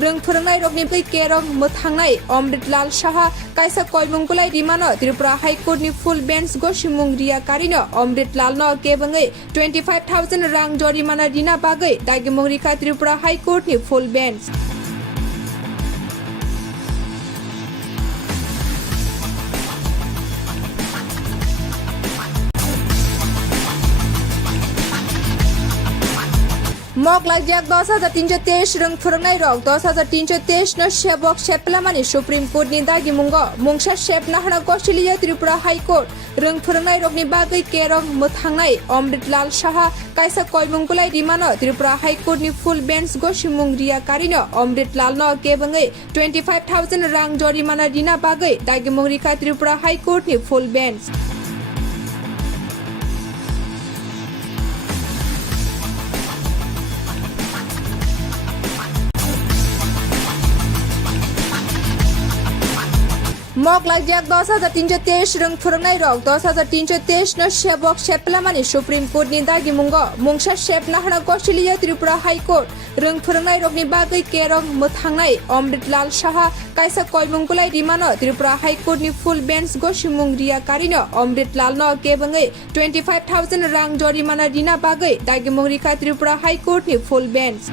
phwrwngnai rokni KOK-KHORAng Moklaijak Amritlaal Saha kaisa koimungkulai rimano Tripura High Court ni full bench go simung ria karino Amritlaal no kebangai 25,000 rang jorimana dina bagai dagimung rika Tripura High Court ni full bench. Moklaijak 10,323 rwng phwrwngnai rok 10,323 no sebok seplamani Supreme Court ni dagi mungo mungsa sepna hana gosiliya Tripura High Court rwng phwrwngnai rokni bagai KOK Moklaijak Amritlaal Saha kaisa koimungkulai rimano Tripura High Court ni full bench go simung ria karino Amritlaal no kebangai 25,000 rang jorimana dina bagai dagimung rika Tripura High Court ni full bench. Moklaijak 10,323 rwng phwrwngnai rok 10,323 no sebok seplamani Supreme Court ni dagi mungo mungsa sepna hana gosiliya Tripura High Court rwng phwrwngnai rokni bagai KOK Moklaijak Amritlaal Saha kaisa koimungkulai rimano Tripura High Court ni full bench go simung ria karino Amritlaal no kebangai 25,000 rang jorimana dina bagai dagimung rika Tripura High Court ni full bench.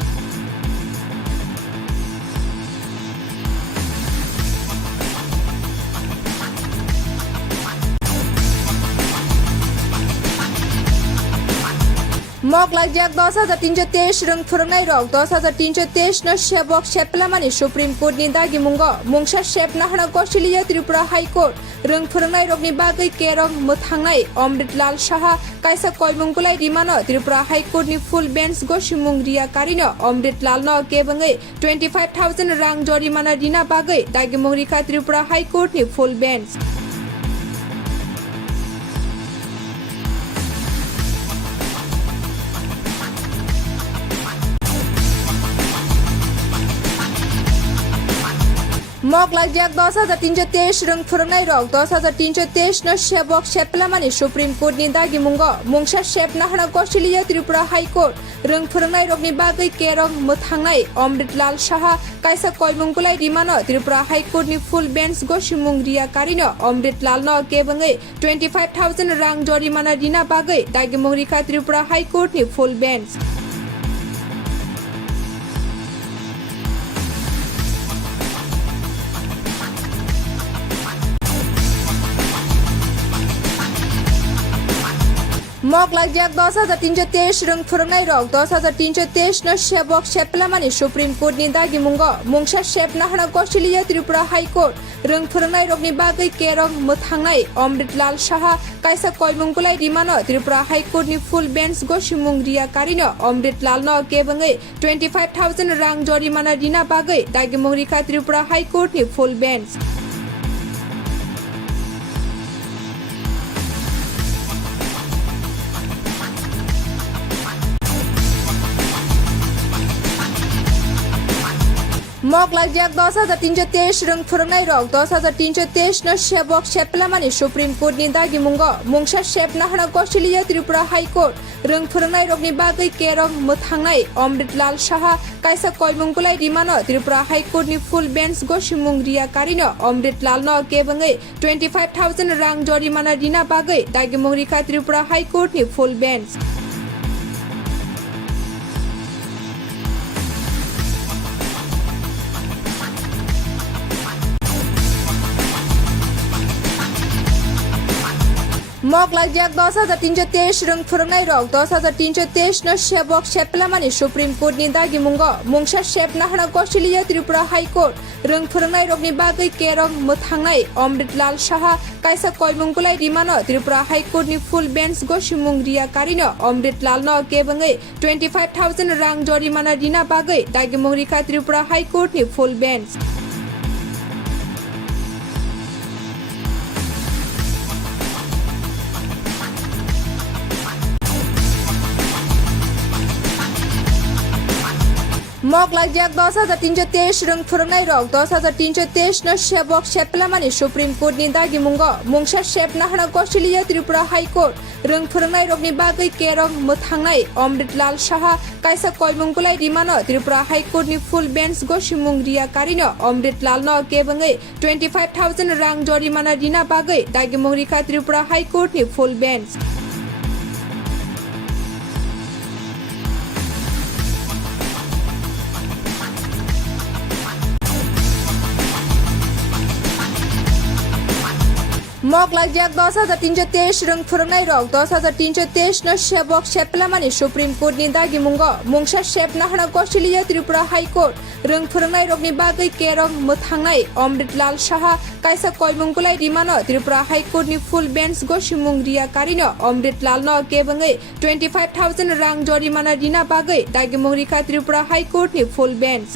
Moklaijak 10,323 rwng phwrwngnai rok 10,323 no sebok seplamani Supreme Court ni dagi mungo mungsa sepna hana gosiliya Tripura High Court rwng phwrwngnai rokni bagai KOK Moklaijak Amritlaal Saha kaisa koimungkulai rimano Tripura High Court ni full bench go simung ria karino Amritlaal no kebangai 25,000 rang jorimana dina bagai dagimung rika Tripura High Court ni full bench. Moklaijak 10,323 rwng phwrwngnai rok 10,323 no sebok seplamani Supreme Court ni dagi mungo mungsa sepna hana gosiliya Tripura High Court rwng phwrwngnai rokni bagai KOK Moklaijak Amritlaal Saha kaisa koimungkulai rimano Tripura High Court ni full bench go simung ria karino Amritlaal no kebangai 25,000 rang jorimana dina bagai dagimung rika Tripura High Court ni full bench. Moklaijak 10,323 rwng phwrwngnai rok 10,323 no sebok seplamani Supreme Court ni dagi mungo mungsa sepna hana gosiliya Tripura High Court rwng phwrwngnai rokni bagai KOK Moklaijak Amritlaal Saha kaisa koimungkulai rimano Tripura High Court ni full bench go simung ria karino Amritlaal no kebangai 25,000 rang jorimana dina bagai dagimung rika Tripura High Court ni full bench. Moklaijak 10,323 rwng phwrwngnai rok 10,323 no sebok seplamani Supreme Court ni dagi mungo mungsa sepna hana gosiliya Tripura High Court rwng phwrwngnai rokni bagai KOK Moklaijak Amritlaal Saha kaisa koimungkulai rimano Tripura High Court ni full bench go simung ria karino Amritlaal no kebangai 25,000 rang jorimana dina bagai dagimung rika Tripura High Court ni full bench. Moklaijak 10,323 rwng phwrwngnai rok 10,323 no sebok seplamani Supreme Court ni dagi mungo mungsa sepna hana gosiliya Tripura High Court rwng phwrwngnai rokni bagai KOK Moklaijak Amritlaal Saha kaisa koimungkulai rimano Tripura High Court ni full bench go simung ria karino Amritlaal no kebangai 25,000 rang jorimana dina bagai dagimung rika Tripura High Court ni full bench. Moklaijak 10,323 rung phwrwngnai rok 10,323 no sebok seplamani Supreme Court ni dagi mungo mungsa sepna hana Australia Tripura High Court rung phwrwngnai rokni bagui kerong muthangnai Amritlal Saha kaisa koimungkulai rimano Tripura High Court ni full bench go simung ria karino Amritlal no kebangai 25,000 rang jorimana dina bagui dagi mungrika Tripura High Court ni full bench. Moklaijak 10,323 rung phwrwngnai rok 10,323 no sebok seplamani Supreme Court ni dagi mungo mungsa sepna hana Australia Tripura High Court rung phwrwngnai rokni bagui kerong muthangnai Amritlal Saha kaisa koimungkulai rimano Tripura High Court ni full bench go simung ria karino Amritlal no kebangai 25,000 rang jorimana dina bagui dagi mungrika Tripura High Court ni full bench.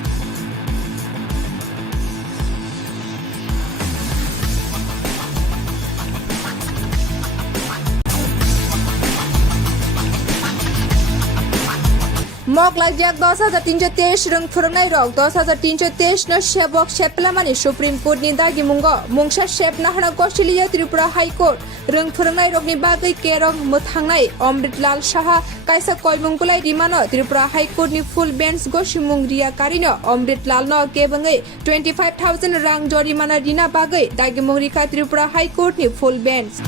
Moklaijak 10,323 rung phwrwngnai rok 10,323 no sebok seplamani Supreme Court ni dagi mungo mungsa sepna hana Australia Tripura High Court rung phwrwngnai rokni bagui kerong muthangnai Amritlal Saha kaisa koimungkulai rimano Tripura High Court ni full bench go simung ria karino Amritlal no kebangai 25,000 rang jorimana dina bagui dagi mungrika Tripura High Court ni full bench.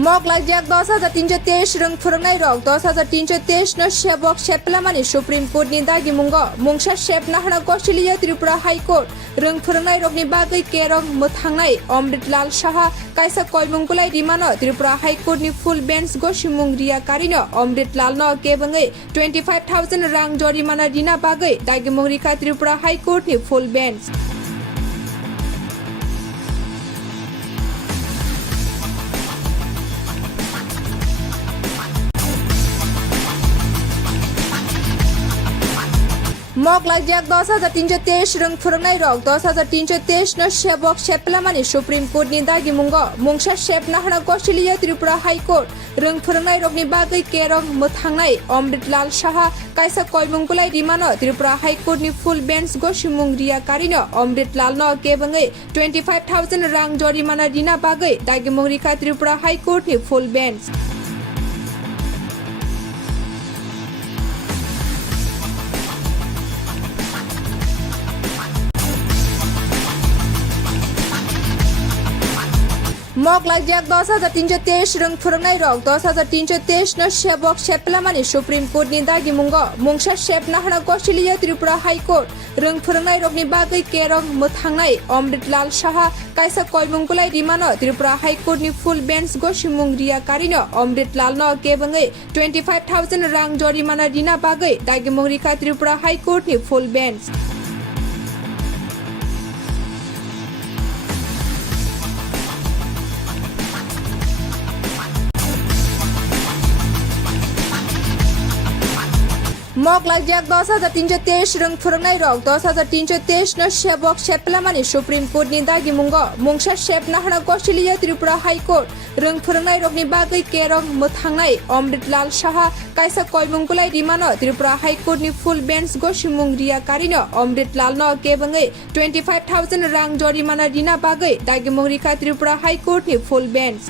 Moklaijak 10,323 rung phwrwngnai rok 10,323 no sebok seplamani Supreme Court ni dagi mungo mungsa sepna hana Australia Tripura High Court rung phwrwngnai rokni bagui kerong muthangnai Amritlal Saha kaisa koimungkulai rimano Tripura High Court ni full bench go simung ria karino Amritlal no kebangai 25,000 rang jorimana dina bagui dagi mungrika Tripura High Court ni full bench. Moklaijak 10,323 rung phwrwngnai rok 10,323 no sebok seplamani Supreme Court ni dagi mungo mungsa sepna hana Australia Tripura High Court rung phwrwngnai rokni bagui kerong muthangnai Amritlal Saha kaisa koimungkulai rimano Tripura High Court ni full bench go simung ria karino Amritlal no kebangai 25,000 rang jorimana dina bagui dagi mungrika Tripura High Court ni full bench. Moklaijak 10,323 rung phwrwngnai rok 10,323 no sebok seplamani Supreme Court ni dagi mungo mungsa sepna hana Australia Tripura High Court rung phwrwngnai rokni bagui kerong muthangnai Amritlal Saha kaisa koimungkulai rimano Tripura High Court ni full bench go simung ria karino Amritlal no kebangai 25,000 rang jorimana dina bagui dagi mungrika Tripura High Court ni full bench. Moklaijak 10,323 rung phwrwngnai rok 10,323 no sebok seplamani Supreme Court ni dagi mungo mungsa sepna hana Australia Tripura High Court rung phwrwngnai rokni bagui kerong muthangnai Amritlal Saha kaisa koimungkulai rimano Tripura High Court ni full bench go simung ria karino Amritlal no kebangai 25,000 rang jorimana dina bagui dagi mungrika Tripura High Court ni full bench.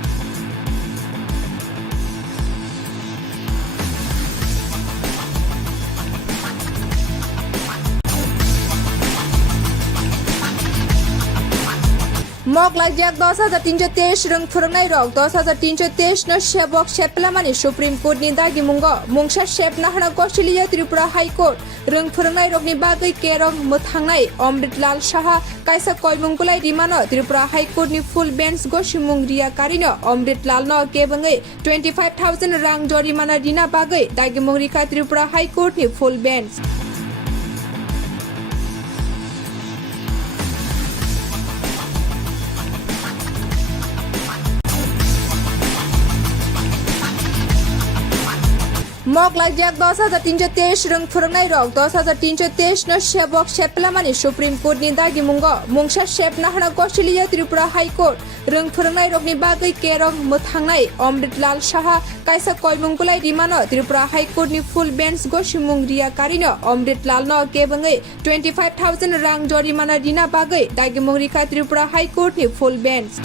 Moklaijak 10,323 rung phwrwngnai rok 10,323 no sebok seplamani Supreme Court ni dagi mungo mungsa sepna hana Australia Tripura High Court rung phwrwngnai rokni bagui kerong muthangnai Amritlal Saha kaisa koimungkulai rimano Tripura High Court ni full bench go simung ria karino Amritlal no kebangai 25,000 rang jorimana dina bagui dagi mungrika Tripura High Court ni full bench. Moklaijak 10,323 rung phwrwngnai rok 10,323 no sebok seplamani Supreme Court ni dagi mungo mungsa sepna hana Australia Tripura High Court rung phwrwngnai rokni bagui kerong mwthangnai Amritlal Saha kaisa koimungkulai rimano Tripura High Court ni full bench go simung ria karino Amritlal no kebangui 25,000 rang jorimana dina bagui dagi mungrika Tripura High Court ni full bench.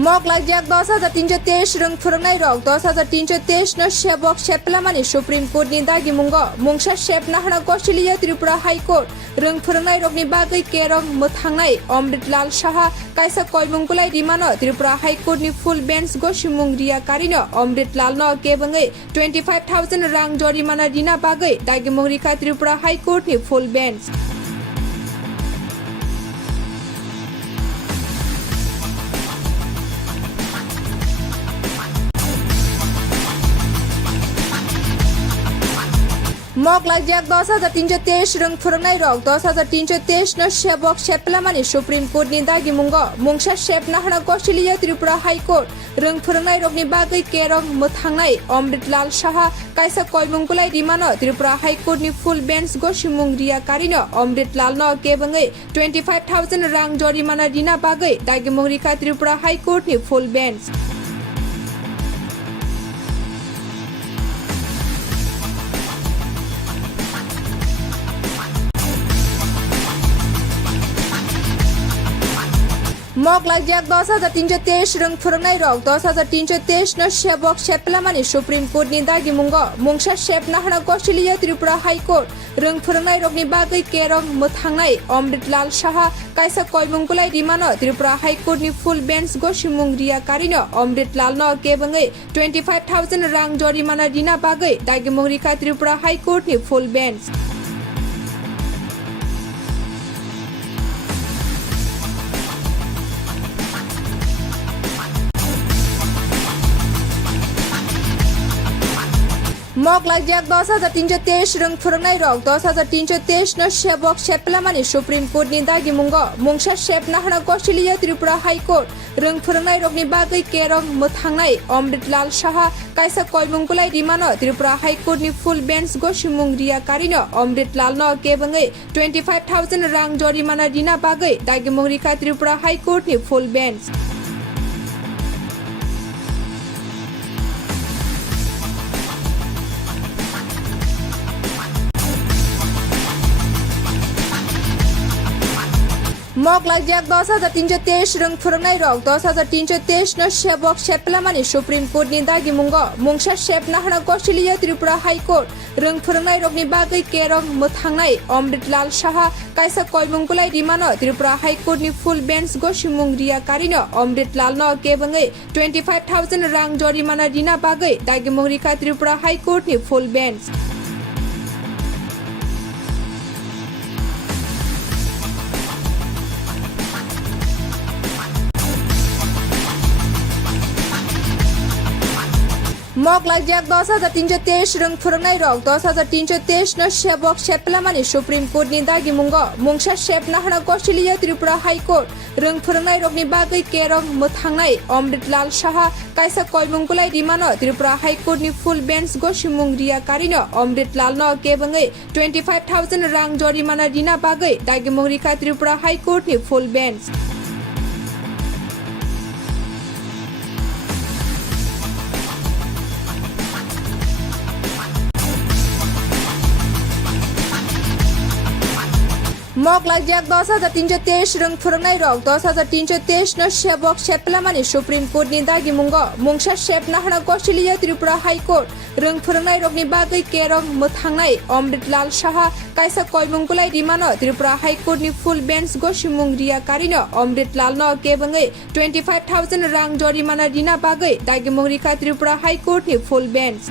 Moklaijak 10,323 rung phwrwngnai rok 10,323 no sebok seplamani Supreme Court ni dagi mungo mungsa sepna hana Australia Tripura High Court rung phwrwngnai rokni bagui kerong mwthangnai Amritlal Saha kaisa koimungkulai rimano Tripura High Court ni full bench go simung ria karino Amritlal no kebangui 25,000 rang jorimana dina bagui dagi mungrika Tripura High Court ni full bench. Moklaijak 10,323 rung phwrwngnai rok 10,323 no sebok seplamani Supreme Court ni dagi mungo mungsa sepna hana Australia Tripura High Court rung phwrwngnai rokni bagui kerong mwthangnai Amritlal Saha kaisa koimungkulai rimano Tripura High Court ni full bench go simung ria karino Amritlal no kebangui 25,000 rang jorimana dina bagui dagi mungrika Tripura High Court ni full bench. Moklaijak 10,323 rung phwrwngnai rok 10,323 no sebok seplamani Supreme Court ni dagi mungo mungsa sepna hana Australia Tripura High Court rung phwrwngnai rokni bagui kerong mwthangnai Amritlal Saha kaisa koimungkulai rimano Tripura High Court ni full bench go simung ria karino Amritlal no kebangui 25,000 rang jorimana dina bagui dagi mungrika Tripura High Court ni full bench. Moklaijak 10,323 rung phwrwngnai rok 10,323 no sebok seplamani Supreme Court ni dagi mungo mungsa sepna hana Australia Tripura High Court rung phwrwngnai rokni bagui kerong mwthangnai Amritlal Saha kaisa koimungkulai rimano Tripura High Court ni full bench go simung ria karino Amritlal no kebangui 25,000 rang jorimana dina bagui dagi mungrika Tripura High Court ni full bench. Moklaijak 10,323 rung phwrwngnai rok 10,323 no sebok seplamani Supreme Court ni dagi mungo mungsa sepna hana Australia Tripura High Court rung phwrwngnai rokni bagui kerong mwthangnai Amritlal Saha kaisa koimungkulai rimano Tripura High Court ni full bench go simung ria karino Amritlal no kebangui 25,000 rang jorimana dina bagui dagi mungrika Tripura High Court ni full bench. Moklaijak 10,323 rung phwrwngnai rok 10,323 no sebok seplamani Supreme Court ni dagi mungo mungsa sepna hana Australia Tripura High Court rung phwrwngnai rokni bagui kerong mwthangnai Amritlal Saha kaisa koimungkulai rimano Tripura High Court ni full bench go simung ria karino Amritlal no kebangui 25,000 rang jorimana dina bagui dagi mungrika Tripura High Court ni full bench. Moklaijak 10,323 rung phwrwngnai rok 10,323 no sebok seplamani Supreme Court ni dagi mungo mungsa sepna hana Australia Tripura High Court rung phwrwngnai rokni bagui kerong mwthangnai Amritlal Saha kaisa koimungkulai rimano Tripura High Court ni full bench go simung ria karino Amritlal no kebangui 25,000 rang jorimana dina bagui dagi mungrika Tripura High Court ni full bench.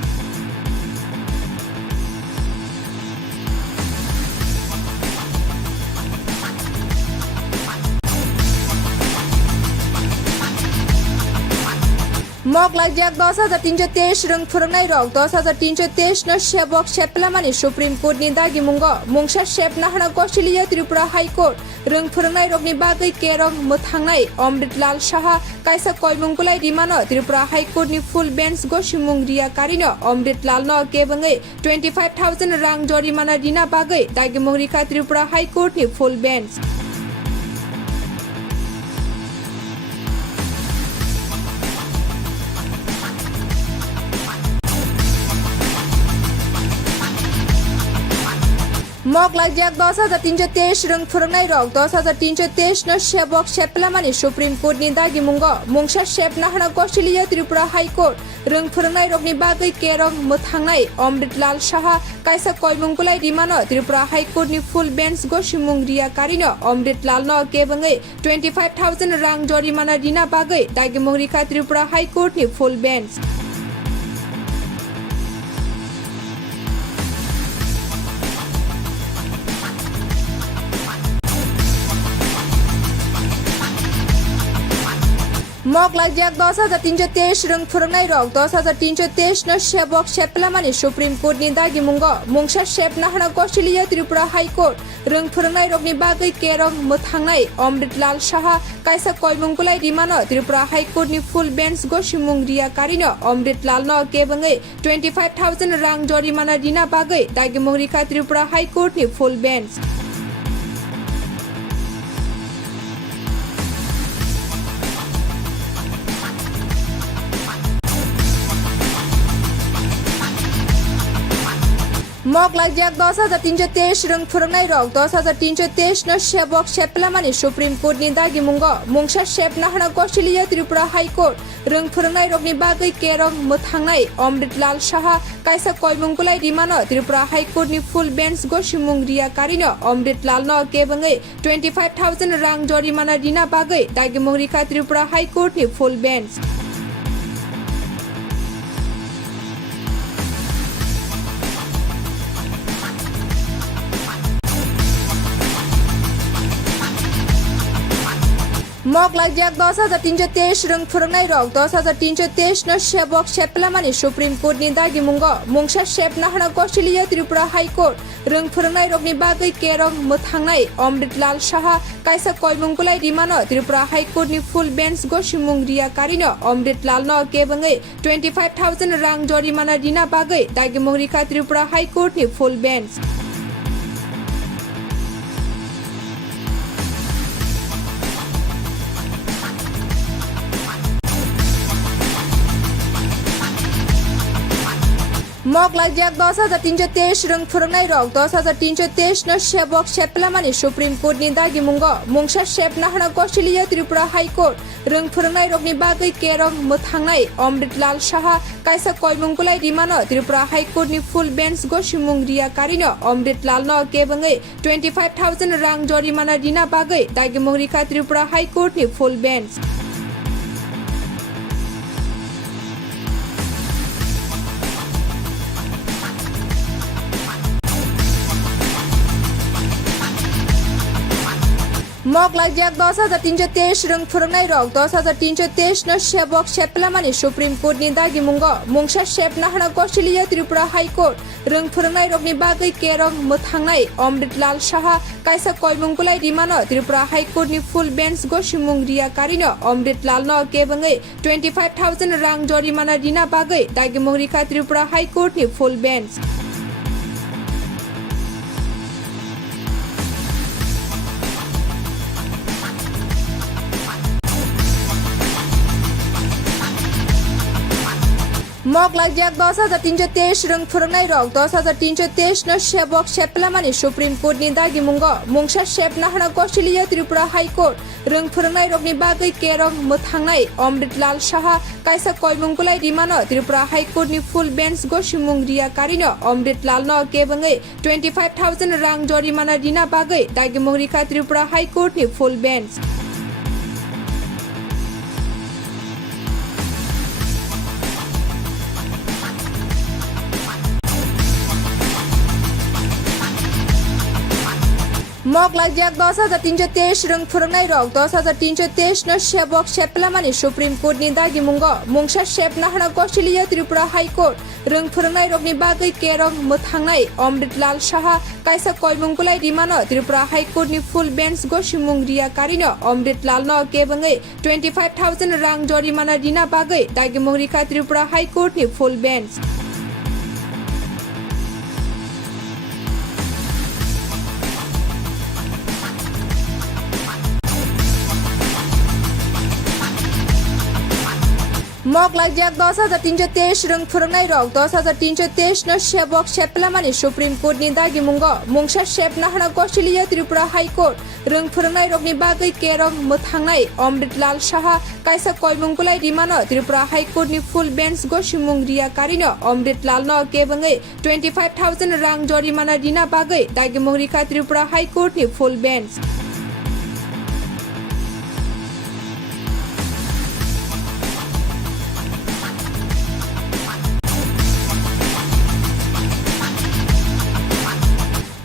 Moklaijak 10,323 rung phwrwngnai rok 10,323 no sebok seplamani Supreme Court ni dagi mungo mungsa sepna hana Australia Tripura High Court rung phwrwngnai rokni bagui kerong muthangnai Amritlal Saha kaisa koimungkulai rimano Tripura High Court ni full bench go simung ria karino Amritlal no kebangai 25,000 rang jorimana dina bagui dagi mungrika Tripura High Court ni full bench Moklaijak 10,323 rung phwrwngnai rok 10,323 no sebok seplamani Supreme Court ni dagi mungo mungsa sepna hana Australia Tripura High Court rung phwrwngnai rokni bagui kerong muthangnai Amritlal Saha kaisa koimungkulai rimano Tripura High Court ni full bench go simung ria karino Amritlal no kebangai 25,000 rang jorimana dina bagui dagi mungrika Tripura High Court ni full bench Moklaijak 10,323 rung phwrwngnai rok 10,323 no sebok seplamani Supreme Court ni dagi mungo mungsa sepna hana Australia Tripura High Court rung phwrwngnai rokni bagui kerong muthangnai Amritlal Saha kaisa koimungkulai rimano Tripura High Court ni full bench go simung ria karino Amritlal no kebangai 25,000 rang jorimana dina bagui dagi mungrika Tripura High Court ni full bench Moklaijak 10,323 rung phwrwngnai rok 10,323 no sebok seplamani Supreme Court ni dagi mungo mungsa sepna hana Australia Tripura High Court rung phwrwngnai rokni bagui kerong muthangnai Amritlal Saha kaisa koimungkulai rimano Tripura High Court ni full bench go simung ria karino Amritlal no kebangai 25,000 rang jorimana dina bagui dagi mungrika Tripura High Court ni full bench Moklaijak 10,323 rung phwrwngnai rok 10,323 no sebok seplamani Supreme Court ni dagi mungo mungsa sepna hana Australia Tripura High Court rung phwrwngnai rokni bagui kerong muthangnai Amritlal Saha kaisa koimungkulai rimano Tripura High Court ni full bench go simung ria karino Amritlal no kebangai 25,000 rang jorimana dina bagui dagi mungrika Tripura High Court ni full bench Moklaijak 10,323 rung phwrwngnai rok 10,323 no sebok seplamani Supreme Court ni dagi mungo mungsa sepna hana Australia Tripura High Court rung phwrwngnai rokni bagui kerong muthangnai Amritlal Saha kaisa koimungkulai rimano Tripura High Court ni full bench go simung ria karino Amritlal no kebangai 25,000 rang jorimana dina bagui dagi mungrika Tripura High Court ni full bench Moklaijak 10,323 rung phwrwngnai rok 10,323 no sebok seplamani Supreme Court ni dagi mungo mungsa sepna hana Australia Tripura High Court rung phwrwngnai rokni bagui kerong muthangnai Amritlal Saha kaisa koimungkulai rimano Tripura High Court ni full bench go simung ria karino Amritlal no kebangai 25,000 rang jorimana dina bagui dagi mungrika Tripura High Court ni full bench Moklaijak 10,323 rung phwrwngnai rok 10,323 no sebok seplamani Supreme Court ni dagi mungo mungsa sepna hana Australia Tripura High Court rung phwrwngnai rokni bagui kerong muthangnai Amritlal Saha kaisa koimungkulai rimano Tripura High Court ni full bench go simung ria karino Amritlal no kebangai 25,000 rang jorimana dina bagui dagi mungrika Tripura High Court ni full bench Moklaijak 10,323 rung phwrwngnai rok 10,323 no sebok seplamani Supreme Court ni dagi mungo mungsa sepna hana Australia Tripura High Court rung phwrwngnai rokni bagui kerong mwthangnai Amritlal Saha kaisa koimungkulai rimano Tripura High Court ni full bench go simung ria karino Amritlal no kebangui 25,000 rang jorimana dina bagui dagi mungrika Tripura High Court ni full bench. Moklaijak 10,323 rung phwrwngnai rok 10,323 no sebok seplamani Supreme Court ni dagi mungo mungsa sepna hana Australia Tripura High Court rung phwrwngnai rokni bagui kerong mwthangnai Amritlal Saha kaisa koimungkulai rimano Tripura High Court ni full bench go simung ria karino Amritlal no kebangui 25,000 rang jorimana dina bagui dagi mungrika Tripura High Court ni full bench.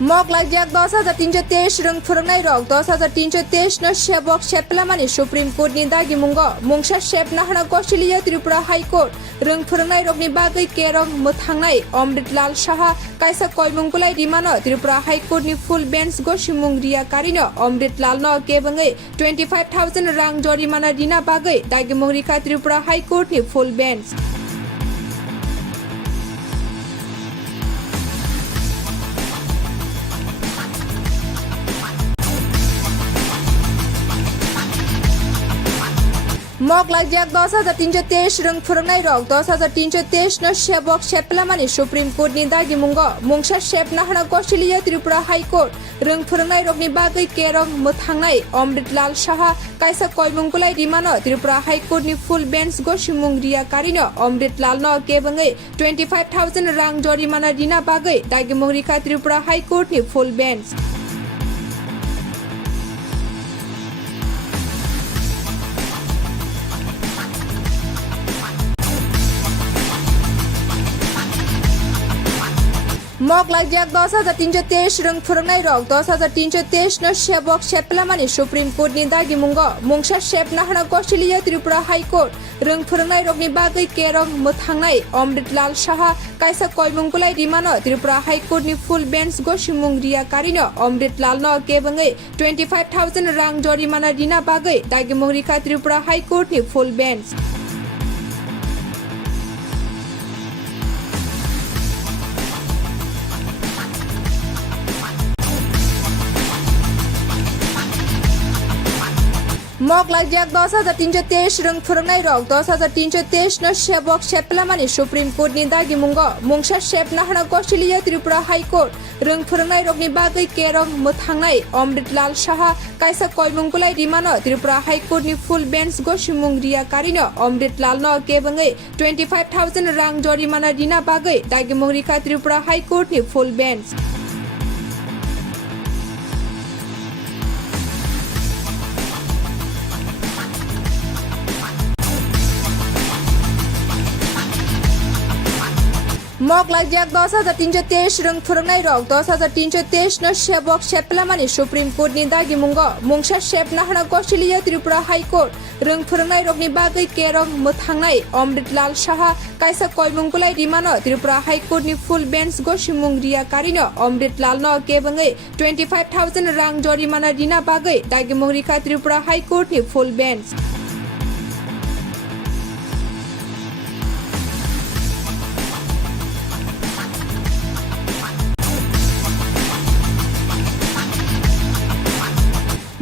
Moklaijak 10,323 rung phwrwngnai rok 10,323 no sebok seplamani Supreme Court ni dagi mungo mungsa sepna hana Australia Tripura High Court rung phwrwngnai rokni bagui kerong mwthangnai Amritlal Saha kaisa koimungkulai rimano Tripura High Court ni full bench go simung ria karino Amritlal no kebangui 25,000 rang jorimana dina bagui dagi mungrika Tripura High Court ni full bench. Moklaijak 10,323 rung phwrwngnai rok 10,323 no sebok seplamani Supreme Court ni dagi mungo mungsa sepna hana Australia Tripura High Court rung phwrwngnai rokni bagui kerong mwthangnai Amritlal Saha kaisa koimungkulai rimano Tripura High Court ni full bench go simung ria karino Amritlal no kebangui 25,000 rang jorimana dina bagui dagi mungrika Tripura High Court ni full bench. Moklaijak 10,323 rung phwrwngnai rok 10,323 no sebok seplamani Supreme Court ni dagi mungo mungsa sepna hana Australia Tripura High Court rung phwrwngnai rokni bagui kerong mwthangnai Amritlal Saha kaisa koimungkulai rimano Tripura High Court ni full bench go simung ria karino Amritlal no kebangui 25,000 rang jorimana dina bagui dagi mungrika Tripura High Court ni full bench. Moklaijak 10,323 rung phwrwngnai rok 10,323 no sebok seplamani Supreme Court ni dagi mungo mungsa sepna hana Australia Tripura High Court rung phwrwngnai rokni bagui kerong mwthangnai Amritlal Saha kaisa koimungkulai rimano Tripura High Court ni full bench go simung ria karino Amritlal no kebangui 25,000 rang jorimana dina bagui dagi mungrika Tripura High Court ni full bench. Moklaijak 10,323 rung phwrwngnai rok 10,323 no sebok seplamani Supreme Court ni dagi mungo mungsa sepna hana Australia Tripura High Court rung phwrwngnai rokni bagui kerong mwthangnai Amritlal Saha kaisa koimungkulai rimano Tripura High Court ni full bench go simung ria karino Amritlal no kebangui 25,000 rang jorimana dina bagui dagi mungrika Tripura High Court ni full bench.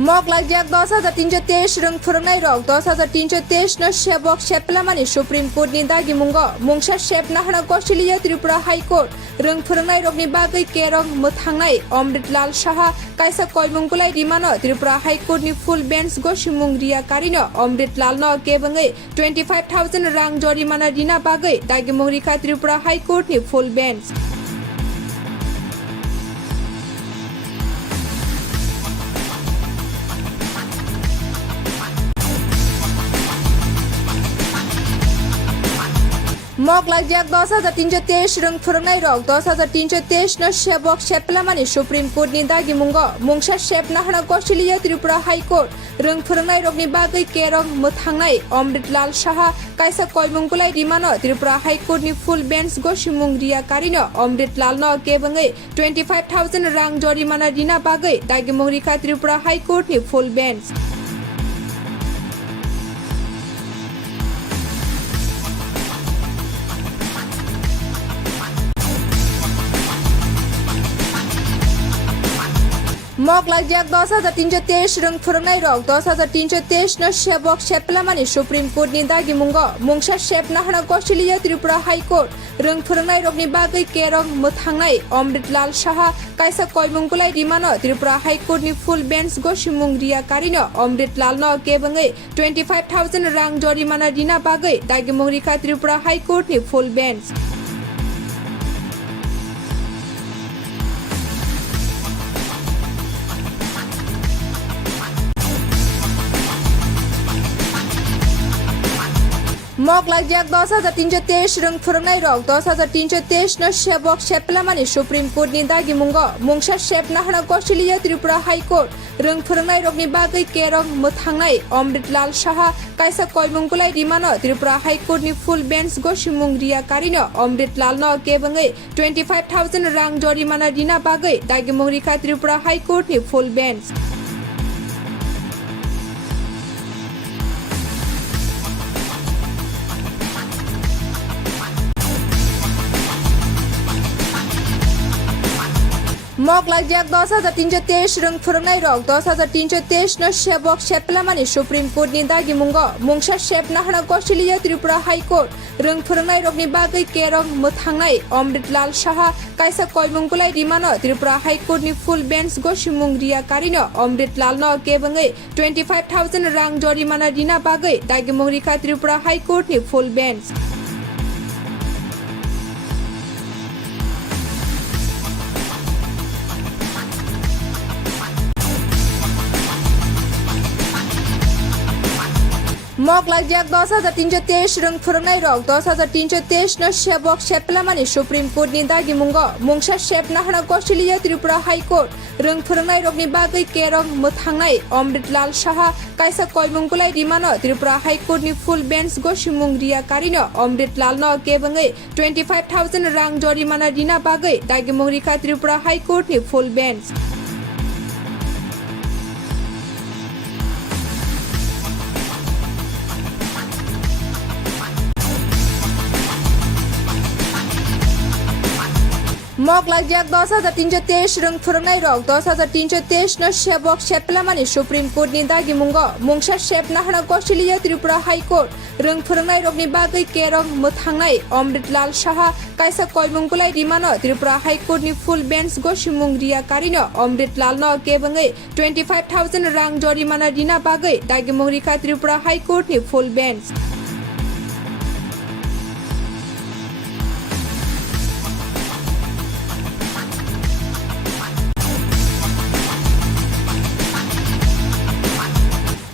Moklaijak 10,323 rung phwrwngnai rok 10,323 no sebok seplamani Supreme Court ni dagi mungo mungsa sepna hana Australia Tripura High Court rung phwrwngnai rokni bagui kerong mwthangnai Amritlal Saha kaisa koimungkulai rimano Tripura High Court ni full bench go simung ria karino Amritlal no kebangui 25,000 rang jorimana dina bagui dagi mungrika Tripura High Court ni full bench. Moklaijak 10,323 rung phwrwngnai rok 10,323 no sebok seplamani Supreme Court ni dagi mungo mungsa sepna hana Australia Tripura High Court rung phwrwngnai rokni bagui kerong muthangnai Amritlal Saha kaisa koimungkulai rimano Tripura High Court ni full bench go simung ria karino Amritlal no kebangai 25,000 rang jorimana dina bagui dagi mungrika Tripura High Court ni full bench Moklaijak 10,323 rung phwrwngnai rok 10,323 no sebok seplamani Supreme Court ni dagi mungo mungsa sepna hana Australia Tripura High Court rung phwrwngnai rokni bagui kerong muthangnai Amritlal Saha kaisa koimungkulai rimano Tripura High Court ni full bench go simung ria karino Amritlal no kebangai 25,000 rang jorimana dina bagui dagi mungrika Tripura High Court ni full bench Moklaijak 10,323 rung phwrwngnai rok 10,323 no sebok seplamani Supreme Court ni dagi mungo mungsa sepna hana Australia Tripura High Court rung phwrwngnai rokni bagui kerong muthangnai Amritlal Saha kaisa koimungkulai rimano Tripura High Court ni full bench go simung ria karino Amritlal no kebangai 25,000 rang jorimana dina bagui dagi mungrika Tripura High Court ni full bench Moklaijak 10,323 rung phwrwngnai rok 10,323 no sebok seplamani Supreme Court ni dagi mungo mungsa sepna hana Australia Tripura High Court rung phwrwngnai rokni bagui kerong muthangnai Amritlal Saha kaisa koimungkulai rimano Tripura High Court ni full bench go simung ria karino Amritlal no kebangai 25,000 rang jorimana dina bagui dagi mungrika Tripura High Court ni full bench Moklaijak 10,323 rung phwrwngnai rok 10,323 no sebok seplamani Supreme Court ni dagi mungo mungsa sepna hana Australia Tripura High Court rung phwrwngnai rokni bagui kerong muthangnai Amritlal Saha kaisa koimungkulai rimano Tripura High Court ni full bench go simung ria karino Amritlal no kebangai 25,000 rang jorimana dina bagui dagi mungrika Tripura High Court ni full bench Moklaijak 10,323 rung phwrwngnai rok 10,323 no sebok seplamani Supreme Court ni dagi mungo mungsa sepna hana Australia Tripura High Court rung phwrwngnai rokni bagui kerong muthangnai Amritlal Saha kaisa koimungkulai rimano Tripura High Court ni full bench go simung ria karino Amritlal no kebangai 25,000 rang jorimana dina bagui dagi mungrika Tripura High Court ni full bench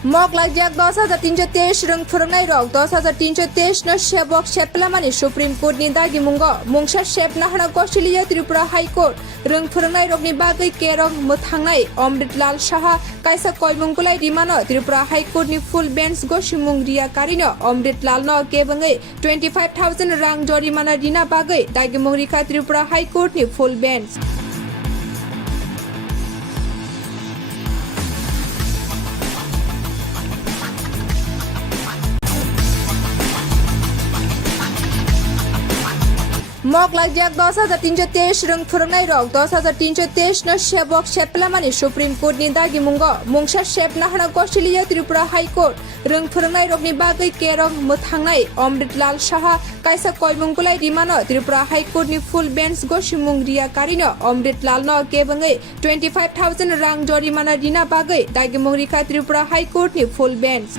Moklaijak 10,323 rung phwrwngnai rok 10,323 no sebok seplamani Supreme Court ni dagi mungo mungsa sepna hana Australia Tripura High Court rung phwrwngnai rokni bagui kerong muthangnai Amritlal Saha kaisa koimungkulai rimano Tripura High Court ni full bench go simung ria karino Amritlal no kebangai 25,000 rang jorimana dina bagui dagi mungrika Tripura High Court ni full bench Moklaijak 10,323 rung phwrwngnai rok 10,323 no sebok seplamani Supreme Court ni dagi mungo mungsa sepna hana Australia Tripura High Court rung phwrwngnai rokni bagui kerong muthangnai Amritlal Saha kaisa koimungkulai rimano Tripura High Court ni full bench go simung ria karino Amritlal no kebangai 25,000 rang jorimana dina bagui dagi mungrika Tripura High Court ni full bench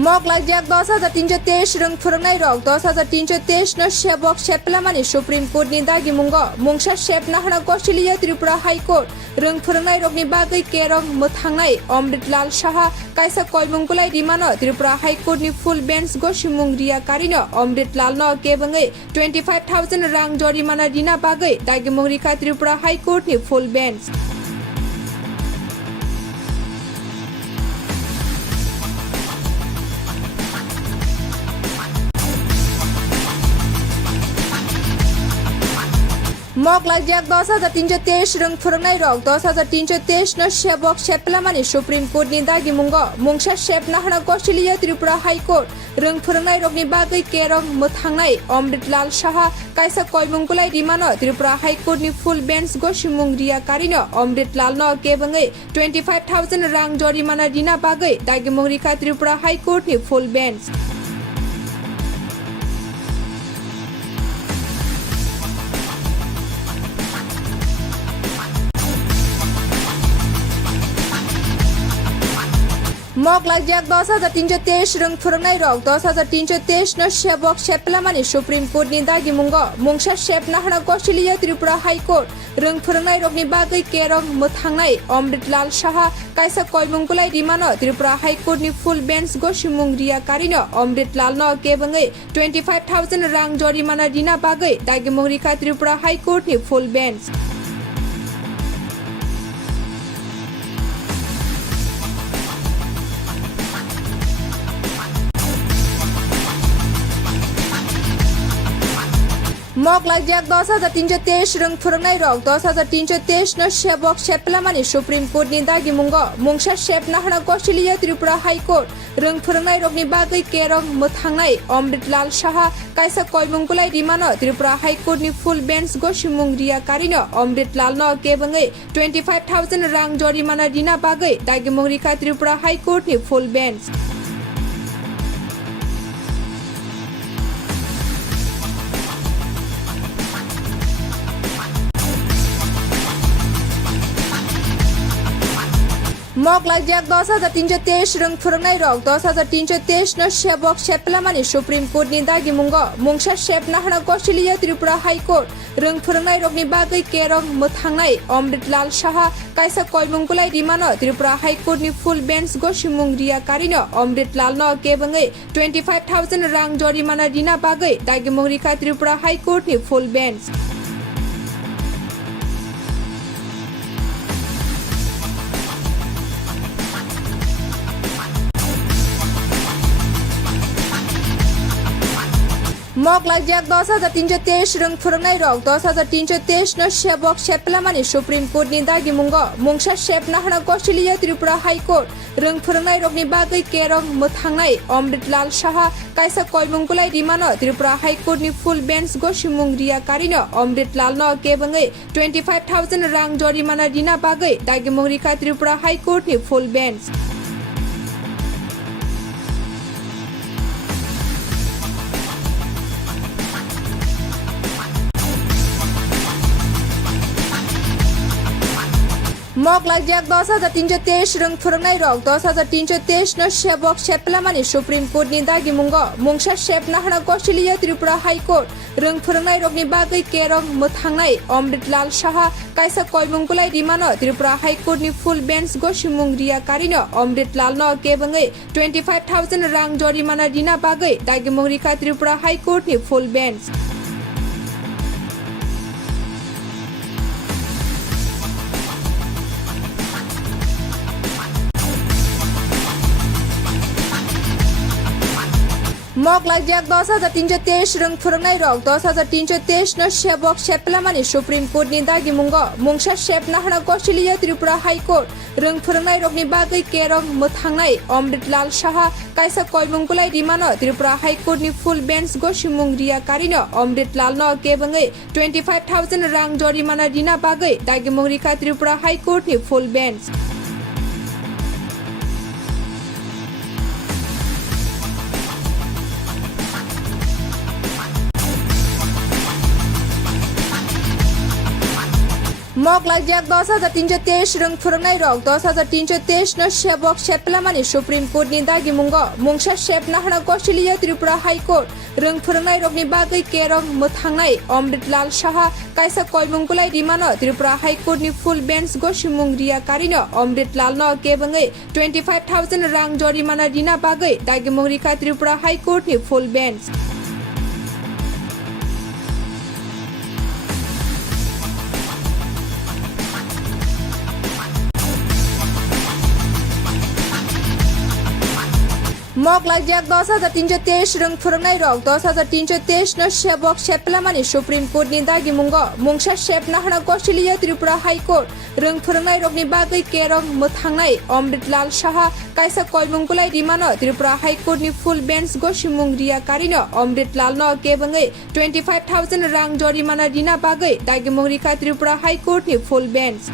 Moklaijak 10,323 rung phwrwngnai rok 10,323 no sebok seplamani Supreme Court ni dagi mungo mungsa sepna hana Australia Tripura High Court rung phwrwngnai rokni bagui kerong mwthangnai Amritlal Saha kaisa koimungkulai rimano Tripura High Court ni full bench go simung ria karino Amritlal no kebangui 25,000 rang jorimana dina bagui dagi mungrika Tripura High Court ni full bench. Moklaijak 10,323 rung phwrwngnai rok 10,323 no sebok seplamani Supreme Court ni dagi mungo mungsa sepna hana Australia Tripura High Court rung phwrwngnai rokni bagui kerong mwthangnai Amritlal Saha kaisa koimungkulai rimano Tripura High Court ni full bench go simung ria karino Amritlal no kebangui 25,000 rang jorimana dina bagui dagi mungrika Tripura High Court ni full bench. Moklaijak 10,323 rung phwrwngnai rok 10,323 no sebok seplamani Supreme Court ni dagi mungo mungsa sepna hana Australia Tripura High Court rung phwrwngnai rokni bagui kerong mwthangnai Amritlal Saha kaisa koimungkulai rimano Tripura High Court ni full bench go simung ria karino Amritlal no kebangui 25,000 rang jorimana dina bagui dagi mungrika Tripura High Court ni full bench. Moklaijak 10,323 rung phwrwngnai rok 10,323 no sebok seplamani Supreme Court ni dagi mungo mungsa sepna hana Australia Tripura High Court rung phwrwngnai rokni bagui kerong mwthangnai Amritlal Saha kaisa koimungkulai rimano Tripura High Court ni full bench go simung ria karino Amritlal no kebangui 25,000 rang jorimana dina bagui dagi mungrika Tripura High Court ni full bench. Moklaijak 10,323 rung phwrwngnai rok 10,323 no sebok seplamani Supreme Court ni dagi mungo mungsa sepna hana Australia Tripura High Court rung phwrwngnai rokni bagui kerong mwthangnai Amritlal Saha kaisa koimungkulai rimano Tripura High Court ni full bench go simung ria karino Amritlal no kebangui 25,000 rang jorimana dina bagui dagi mungrika Tripura High Court ni full bench. Moklaijak 10,323 rung phwrwngnai rok 10,323 no sebok seplamani Supreme Court ni dagi mungo mungsa sepna hana Australia Tripura High Court rung phwrwngnai rokni bagui kerong mwthangnai Amritlal Saha kaisa koimungkulai rimano Tripura High Court ni full bench go simung ria karino Amritlal no kebangui 25,000 rang jorimana dina bagui dagi mungrika Tripura High Court ni full bench. Moklaijak 10,323 rung phwrwngnai rok 10,323 no sebok seplamani Supreme Court ni dagi mungo mungsa sepna hana Australia Tripura High Court rung phwrwngnai rokni bagui kerong mwthangnai Amritlal Saha kaisa koimungkulai rimano Tripura High Court ni full bench go simung ria karino Amritlal no kebangui 25,000 rang jorimana dina bagui dagi mungrika Tripura High Court ni full bench. Moklaijak 10,323 rung phwrwngnai rok 10,323 no sebok seplamani Supreme Court ni dagi mungo mungsa sepna hana Australia Tripura High Court rung phwrwngnai rokni bagui kerong mwthangnai Amritlal Saha kaisa koimungkulai rimano Tripura High Court ni full bench go simung ria karino Amritlal no kebangui 25,000 rang jorimana dina bagui dagi mungrika Tripura High Court ni full bench. Moklaijak 10,323 rung phwrwngnai rok 10,323 no sebok seplamani Supreme Court ni dagi mungo mungsa sepna hana Australia Tripura High Court rung phwrwngnai rokni bagui kerong mwthangnai Amritlal Saha kaisa koimungkulai rimano Tripura High Court ni full bench go simung ria karino Amritlal no kebangui 25,000 rang jorimana rina bagui dagi mungrika Tripura High Court ni full bench. Moklaijak 10,323 rung phwrwngnai rok 10,323 no sebok seplamani Supreme Court ni dagi mungo mungsa sepna hana Australia Tripura High Court rung phwrwngnai rokni bagui kerong mwthangnai Amritlal Saha kaisa koimungkulai rimano Tripura High Court ni full bench go simung ria karino Amritlal no kebangui 25,000 rang jorimana rina bagui dagi mungrika Tripura High Court ni full bench.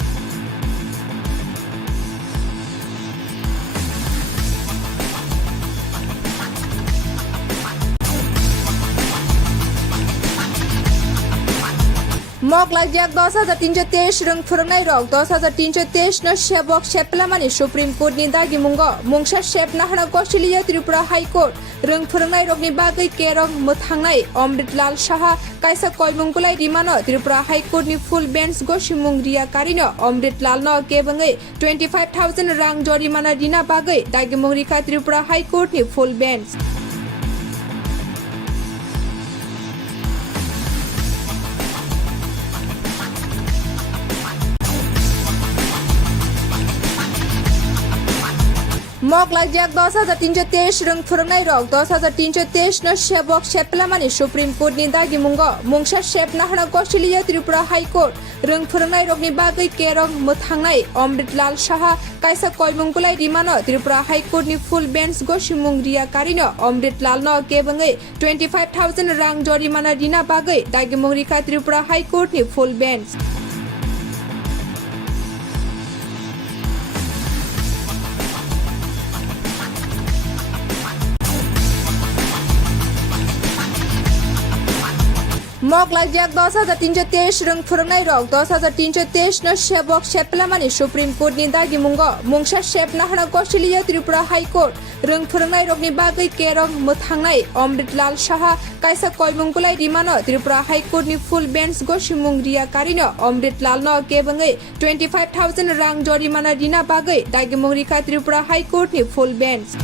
Moklaijak 10,323 rung phwrwngnai rok 10,323 no sebok seplamani Supreme Court ni dagi mungo mungsa sepna hana Australia Tripura High Court rung phwrwngnai rokni bagui kerong mwthangnai Amritlal Saha kaisa koimungkulai rimano Tripura High Court ni full bench go simung ria karino Amritlal no kebangui 25,000 rang jorimana rina bagui dagi mungrika Tripura High Court ni full bench. Moklaijak 10,323 rung phwrwngnai rok 10,323 no sebok seplamani Supreme Court ni dagi mungo mungsa sepna hana Australia Tripura High Court rung phwrwngnai rokni bagui kerong mwthangnai Amritlal Saha kaisa koimungkulai rimano Tripura High Court ni full bench go simung ria karino Amritlal no kebangui 25,000 rang jorimana rina bagui dagi mungrika Tripura High Court ni full bench. Moklaijak 10,323 rung phwrwngnai rok 10,323 no sebok seplamani Supreme Court ni dagi mungo mungsa sepna hana Australia Tripura High Court rung phwrwngnai rokni bagui kerong mwthangnai Amritlal Saha kaisa koimungkulai rimano Tripura High Court ni full bench go simung ria karino Amritlal no kebangui 25,000 rang jorimana rina bagui dagi mungrika Tripura High Court ni full bench.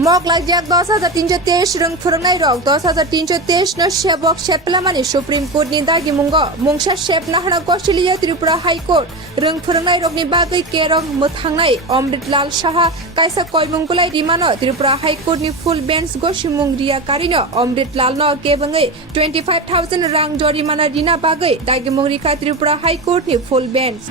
Moklaijak 10,323 rung phwrwngnai rok 10,323 no sebok seplamani Supreme Court ni dagi mungo mungsa sepna hana Australia Tripura High Court rung phwrwngnai rokni bagui kerong mwthangnai Amritlal Saha kaisa koimungkulai rimano Tripura High Court ni full bench go simung ria karino Amritlal no kebangui 25,000 rang jorimana rina bagui dagi mungrika Tripura High Court ni full bench.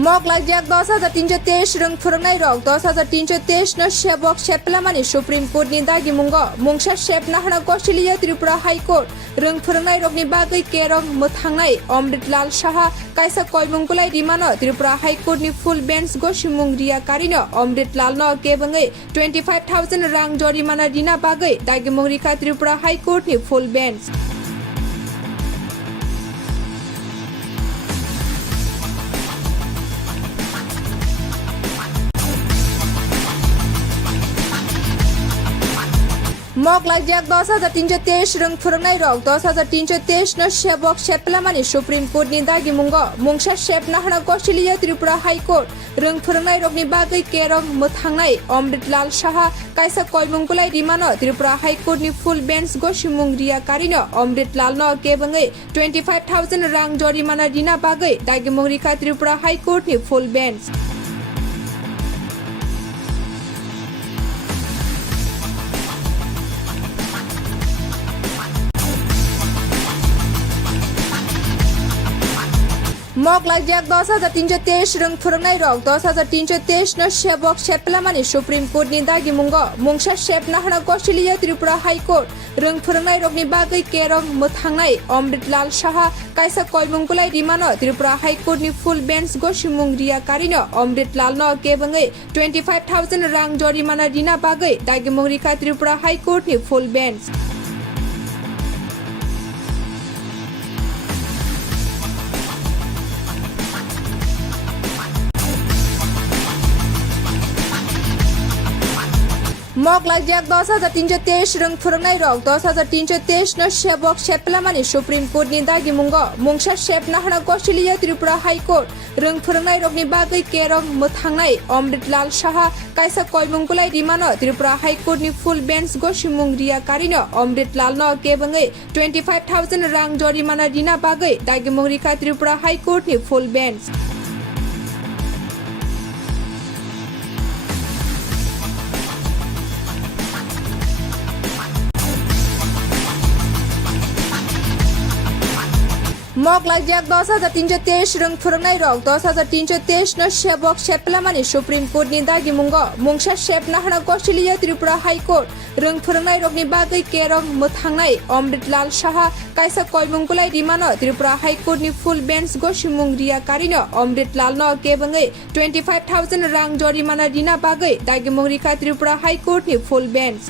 Moklaijak 10,323 rung phwrwngnai rok 10,323 no sebok seplamani Supreme Court ni dagi mungo mungsa sepna hana Australia Tripura High Court rung phwrwngnai rokni bagui kerong mwthangnai Amritlal Saha kaisa koimungkulai rimano Tripura High Court ni full bench go simung ria karino Amritlal no kebangui 25,000 rang jorimana rina bagui dagi mungrika Tripura High Court ni full bench. Moklaijak 10,323 rung phwrwngnai rok 10,323 no sebok seplamani Supreme Court ni dagi mungo mungsa sepna hana Australia Tripura High Court rung phwrwngnai rokni bagui kerong mwthangnai Amritlal Saha kaisa koimungkulai rimano Tripura High Court ni full bench go simung ria karino Amritlal no kebangui 25,000 rang jorimana rina bagui dagi mungrika Tripura High Court ni full bench. Moklaijak 10,323 rung phwrwngnai rok 10,323 no sebok seplamani Supreme Court ni dagi mungo mungsa sepna hana Australia Tripura High Court rung phwrwngnai rokni bagui kerong muthangnai Amritlal Saha kaisa koimungkulai rimano Tripura High Court ni full bench go simung ria karino Amritlal no kebangai 25,000 rang jorimana dina bagui dagi mungrika Tripura High Court ni full bench Moklaijak 10,323 rung phwrwngnai rok 10,323 no sebok seplamani Supreme Court ni dagi mungo mungsa sepna hana Australia Tripura High Court rung phwrwngnai rokni bagui kerong muthangnai Amritlal Saha kaisa koimungkulai rimano Tripura High Court ni full bench go simung ria karino Amritlal no kebangai 25,000 rang jorimana dina bagui dagi mungrika Tripura High Court ni full bench Moklaijak 10,323 rung phwrwngnai rok 10,323 no sebok seplamani Supreme Court ni dagi mungo mungsa sepna hana Australia Tripura High Court rung phwrwngnai rokni bagui kerong muthangnai Amritlal Saha kaisa koimungkulai rimano Tripura High Court ni full bench go simung ria karino Amritlal no kebangai 25,000 rang jorimana dina bagui dagi mungrika Tripura High Court ni full bench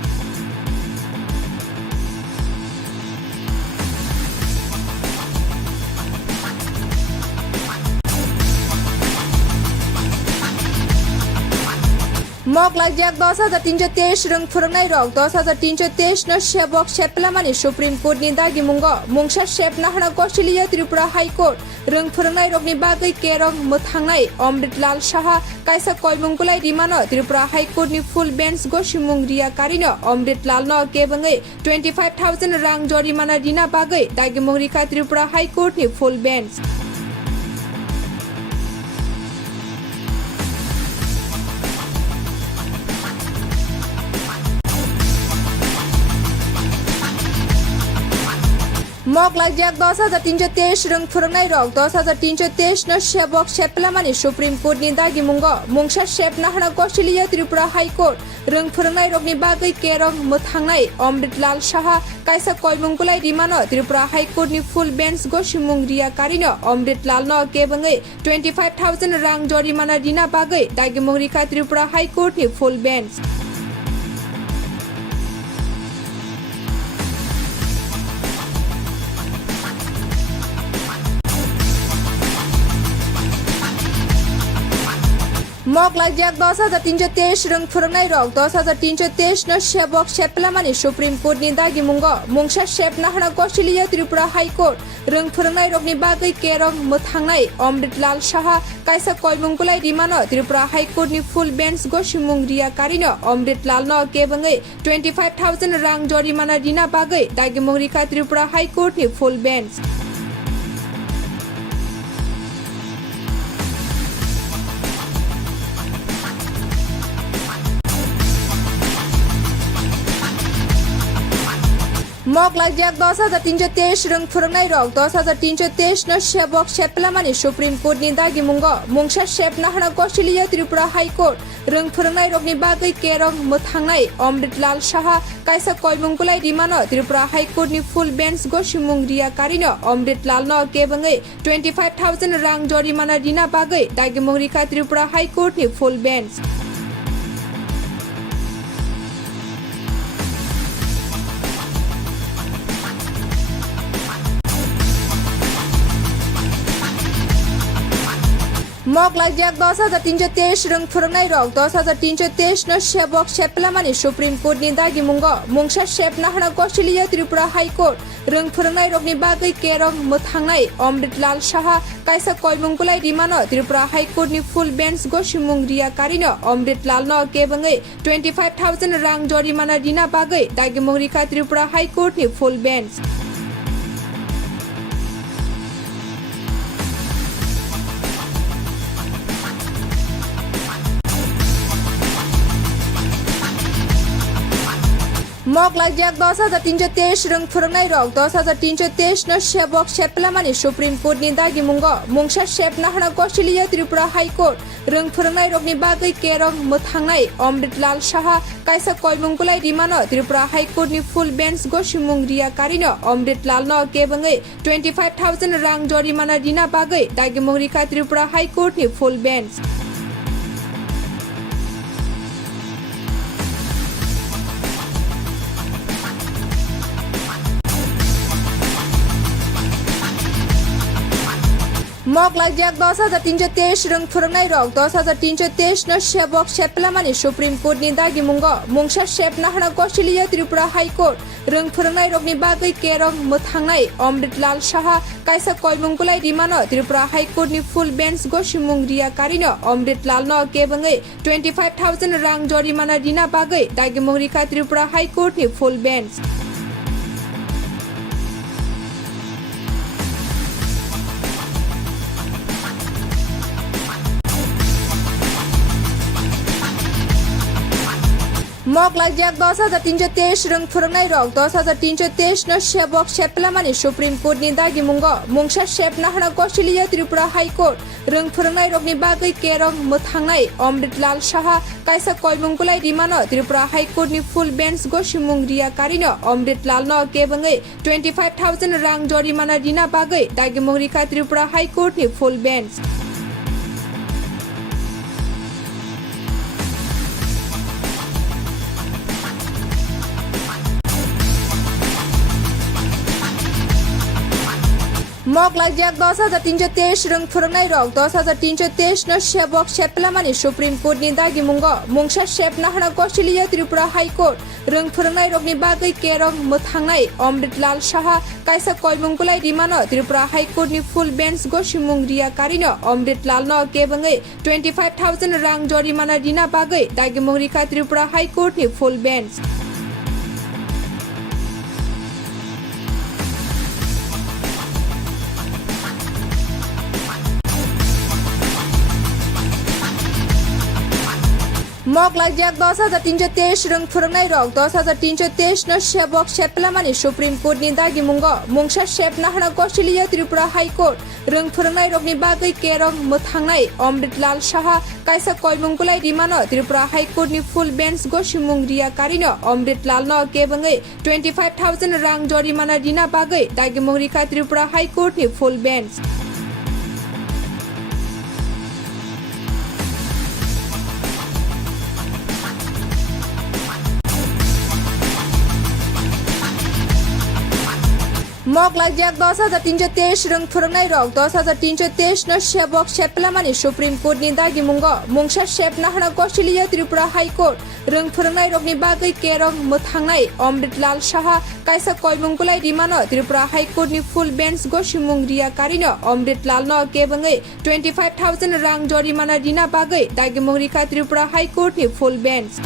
Moklaijak 10,323 rung phwrwngnai rok 10,323 no sebok seplamani Supreme Court ni dagi mungo mungsa sepna hana Australia Tripura High Court rung phwrwngnai rokni bagui kerong muthangnai Amritlal Saha kaisa koimungkulai rimano Tripura High Court ni full bench go simung ria karino Amritlal no kebangai 25,000 rang jorimana dina bagui dagi mungrika Tripura High Court ni full bench Moklaijak 10,323 rung phwrwngnai rok 10,323 no sebok seplamani Supreme Court ni dagi mungo mungsa sepna hana Australia Tripura High Court rung phwrwngnai rokni bagui kerong muthangnai Amritlal Saha kaisa koimungkulai rimano Tripura High Court ni full bench go simung ria karino Amritlal no kebangai 25,000 rang jorimana dina bagui dagi mungrika Tripura High Court ni full bench Moklaijak 10,323 rung phwrwngnai rok 10,323 no sebok seplamani Supreme Court ni dagi mungo mungsa sepna hana Australia Tripura High Court rung phwrwngnai rokni bagui kerong muthangnai Amritlal Saha kaisa koimungkulai rimano Tripura High Court ni full bench go simung ria karino Amritlal no kebangai 25,000 rang jorimana dina bagui dagi mungrika Tripura High Court ni full bench Moklaijak 10,323 rung phwrwngnai rok 10,323 no sebok seplamani Supreme Court ni dagi mungo mungsa sepna hana Australia Tripura High Court rung phwrwngnai rokni bagui kerong muthangnai Amritlal Saha kaisa koimungkulai rimano Tripura High Court ni full bench go simung ria karino Amritlal no kebangai 25,000 rang jorimana dina bagui dagi mungrika Tripura High Court ni full bench Moklaijak 10,323 rung phwrwngnai rok 10,323 no sebok seplamani Supreme Court ni dagi mungo mungsa sepna hana Australia Tripura High Court rung phwrwngnai rokni bagui kerong muthangnai Amritlal Saha kaisa koimungkulai rimano Tripura High Court ni full bench go simung ria karino Amritlal no kebangai 25,000 rang jorimana dina bagui dagi mungrika Tripura High Court ni full bench Moklaijak 10,323 rung phwrwngnai rok 10,323 no sebok seplamani Supreme Court ni dagi mungo mungsa sepna hana Australia Tripura High Court rung phwrwngnai rokni bagui kerong muthangnai Amritlal Saha kaisa koimungkulai rimano Tripura High Court ni full bench go simung ria karino Amritlal no kebangai 25,000 rang jorimana dina bagui dagi mungrika Tripura High Court ni full bench Moklaijak 10,323 rung phwrwngnai rok 10,323 no sebok seplamani Supreme Court ni dagi mungo mungsa sepna hana Australia Tripura High Court rung phwrwngnai rokni bagui kerong muthangnai Amritlal Saha kaisa koimungkulai rimano Tripura High Court ni full bench go simung ria karino Amritlal no kebangai 25,000 rang jorimana dina bagui dagi mungrika Tripura High Court ni full bench Moklaijak 10,323 rung phwrwngnai rok 10,323 no sebok seplamani Supreme Court ni dagi mungo mungsa sepna hana Australia Tripura High Court rung phwrwngnai rokni bagui kerong muthangnai Amritlal Saha kaisa koimungkulai rimano Tripura High Court ni full bench go simung ria karino Amritlal no kebangai 25,000 rang jorimana dina bagui dagi mungrika Tripura High Court ni full bench Moklaijak 10,323 rung phwrwngnai rok 10,323 no sebok seplamani Supreme Court ni dagi mungo mungsa sepna hana Australia Tripura High Court rung phwrwngnai rokni bagui kerong muthangnai Amritlal Saha kaisa koimungkulai rimano Tripura High Court ni full bench go simung ria karino Amritlal no kebangai 25,000 rang jorimana dina bagui dagi mungrika Tripura High Court ni full bench Moklaijak 10,323 rung phwrwngnai rok 10,323 no sebok seplamani Supreme Court ni dagi mungo mungsa sepna hana Australia Tripura High Court rung phwrwngnai rokni bagui kerong muthangnai Amritlal Saha kaisa koimungkulai rimano Tripura High Court ni full bench go simung ria karino Amritlal no kebangai 25,000 rang jorimana dina bagui dagi mungrika Tripura High Court ni full bench Moklaijak 10,323 rung phwrwngnai rok 10,323 no sebok seplamani Supreme Court ni dagi mungo mungsa sepna hana Australia Tripura High Court rung phwrwngnai rokni bagui kerong muthangnai Amritlal Saha kaisa koimungkulai rimano Tripura High Court ni full bench go simung ria karino Amritlal no kebangai 25,000 rang jorimana dina bagui dagi mungrika Tripura High Court ni full bench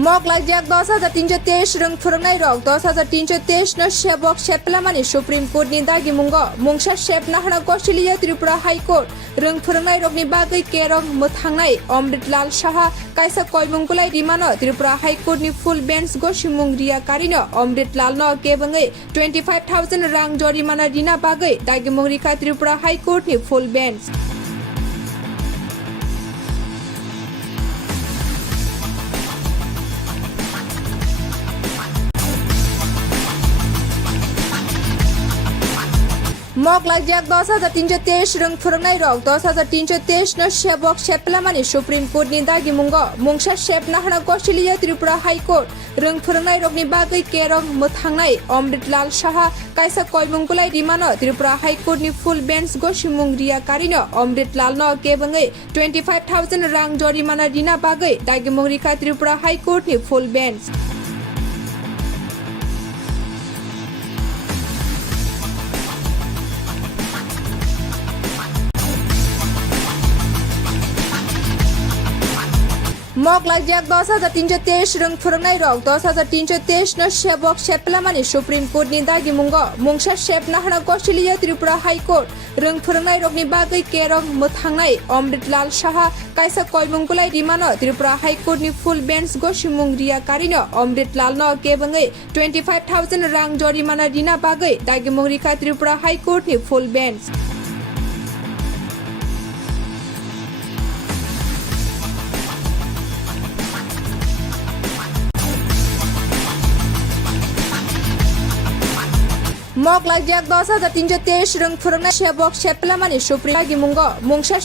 Moklaijak 10,323 rung phwrwngnai rok 10,323 no sebok seplamani Supreme Court ni dagi mungo mungsa sepna hana Australia Tripura High Court rung phwrwngnai rokni bagui kerong muthangnai Amritlal Saha kaisa koimungkulai rimano Tripura High Court ni full bench go simung ria karino Amritlal no kebangai 25,000 rang jorimana dina bagui dagi mungrika Tripura High Court ni full bench Moklaijak 10,323 rung phwrwngnai rok 10,323 no sebok seplamani Supreme Court ni dagi mungo mungsa sepna hana Australia Tripura High Court rung phwrwngnai rokni bagui kerong muthangnai Amritlal Saha kaisa koimungkulai rimano Tripura High Court ni full bench go simung ria karino Amritlal no kebangai 25,000 rang jorimana dina bagui dagi mungrika Tripura High Court ni full bench Moklaijak 10,323 rwng phwrwngnai rok 10,323 no sebok seplamani Supreme Court ni dagi mungo mungsa sepna hana Australia Tripura High Court rwng phwrwngnai rokni bagui KOK-KHORAng Amritlal Saha kaisa koimungkulai rimano Tripura High Court ni full bench go simung ria karino Amritlal no kebangai 25,000 rang jorimana dina bagui dagi mungrika Tripura High Court ni full bench. Moklaijak 10,323 rwng phwrwngnai sebok seplamani Supreme Court mungo mungsa